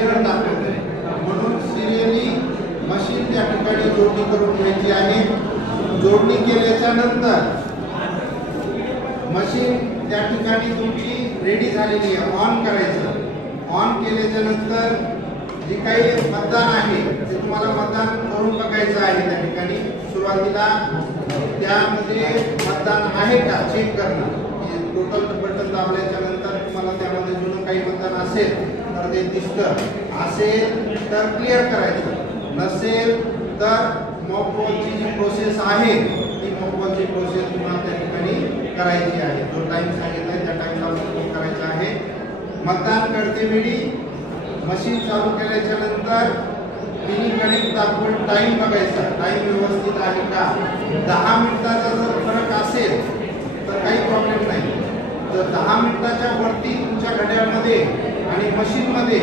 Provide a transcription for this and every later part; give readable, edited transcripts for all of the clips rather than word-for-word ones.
Error दाखवते, म्हणून serially machine त्या ठिकाणी जोडणी करून घ्यायची आहे। जोडणी केल्याच्या नंतर मशीन त्या ठिकाणी तुमची रेडी झालेली आहे, ऑन करायचं। ऑन केल्याच्या नंतर जे काही मतदान आहे ते तुम्हाला मतदान करून बघायचं आहे। त्या ठिकाणी सुरुवातीला त्यामध्ये मतदान आहे का चेक करणं, टोटल बटन दाबल्याच्या नंतर तुम्हाला त्यामध्ये जुनं काही मतदान असेल तर ते दिसतं, असेल तर क्लिअर करायचं, नसेल तर मॉकपॉलची जी प्रोसेस आहे ती मॉकपॉलची प्रोसेस तुम्हाला त्या ठिकाणी करायची आहे। जो टाइम सांगितलाय त्या टाइमला मॉकपॉल करायचा आहे। मतदान करतेवेळी मशीन चालू केल्याच्या नंतर तिन्हीकडे दाखवून टाइम बघायचा, टाइम व्यवस्थित आहे का। 10 मिनिटाचा जर फरक असेल तर काही प्रॉब्लेम नाही। जर 10 मिनिटाच्या वरती तुमच्या घड्याळमध्ये आणि मशीनमध्ये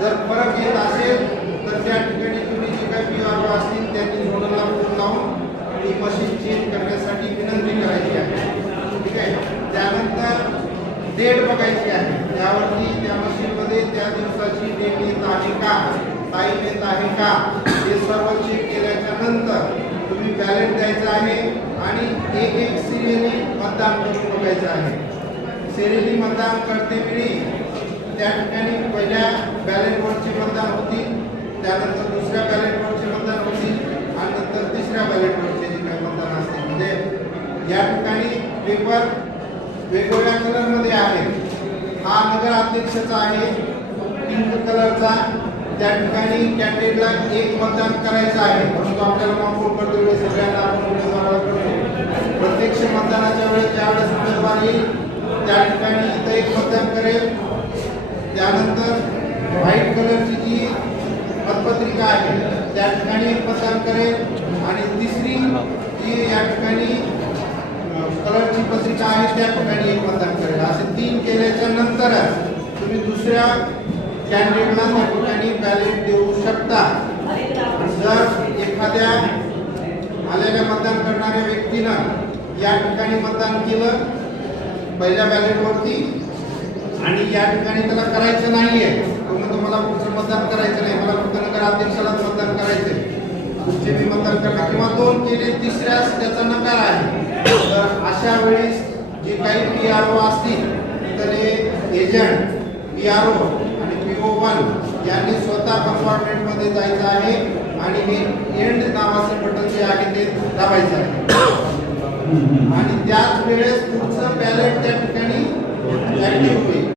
जर फरक येत असेल तर त्या ठिकाणी तुम्ही जे काही PRO असतील त्यांनी जोडला फोन लावून ती मशीन चेंज करण्यासाठी विनंती करायची आहे। ठीक आहे, त्यानंतर डेट बघायची आहे, त्यावरती त्या मशीनमध्ये त्या दिवसाची डेट येत आहे का, टाइम येत आहे का, हे सर्व चेक केल्याच्या नंतर तुम्ही बॅलेट द्यायचा आहे आणि एक एक सिरियली मतदान करून बघायचं आहे। सिरियली मतदान करतेवेळी त्या ठिकाणी पहिल्या बॅलेटवरचे मतदान होतील, त्यानंतर दुसऱ्या बॅलेटवरचे मतदान होतील आणि नंतर तिसऱ्या बॅलेटवरचे जे काही मतदान असतील। म्हणजे या ठिकाणी पेपर वेगवेगळ्या कलरमध्ये आहे। हा नगर अध्यक्षाचा आहे पिंक कलरचा, त्या ठिकाणी कॅन्डिडेटला एक मतदान करायचं आहे, परंतु आपल्याला मॉकपॉल करते सगळ्यांना आपण उमेदवाराला करतो। प्रत्यक्ष मतदानाच्या वेळेस ज्यावेळेस उमेदवार येईल त्या ठिकाणी इथं एक मतदान करेल, त्यानंतर व्हाईट कलरची जी मतपत्रिका आहे त्या ठिकाणी एक मतदान करेल आणि तिसरी जी या ठिकाणी कलरची पत्रिका आहे त्या ठिकाणी एक मतदान करेल। असे 3 केल्याच्या नंतर तुम्ही दुसऱ्या कॅन्डिडेटला त्या ठिकाणी बॅलेट देऊ शकता। जर एखाद्या आलेल्या मतदान करणाऱ्या व्यक्तीनं या ठिकाणी मतदान केलं पहिल्या बॅलेटवरती आणि या ठिकाणी त्याला करायचं नाहीये, तो म्हणतो मला पुढचं मतदान करायचं नाही, मला फक्त नगर अध्यक्षालाच मतदान करायचंय, पुढचे मी मतदान करणार, किंवा 2 केले तिसऱ्यास त्याचा नकार आहे, तर अशा वेळेस जे काही PRO असतील इथले एजंट PRO आणि PO1 यांनी स्वतः कंपार्टमेंटमध्ये जायचं आहे आणि हे एंड नावाचं बटन जे आहे ते दाबायचं आहे आणि त्याच वेळेस पुढचं बॅलेट त्या ठिकाणी ऍक्टिव्ह होईल।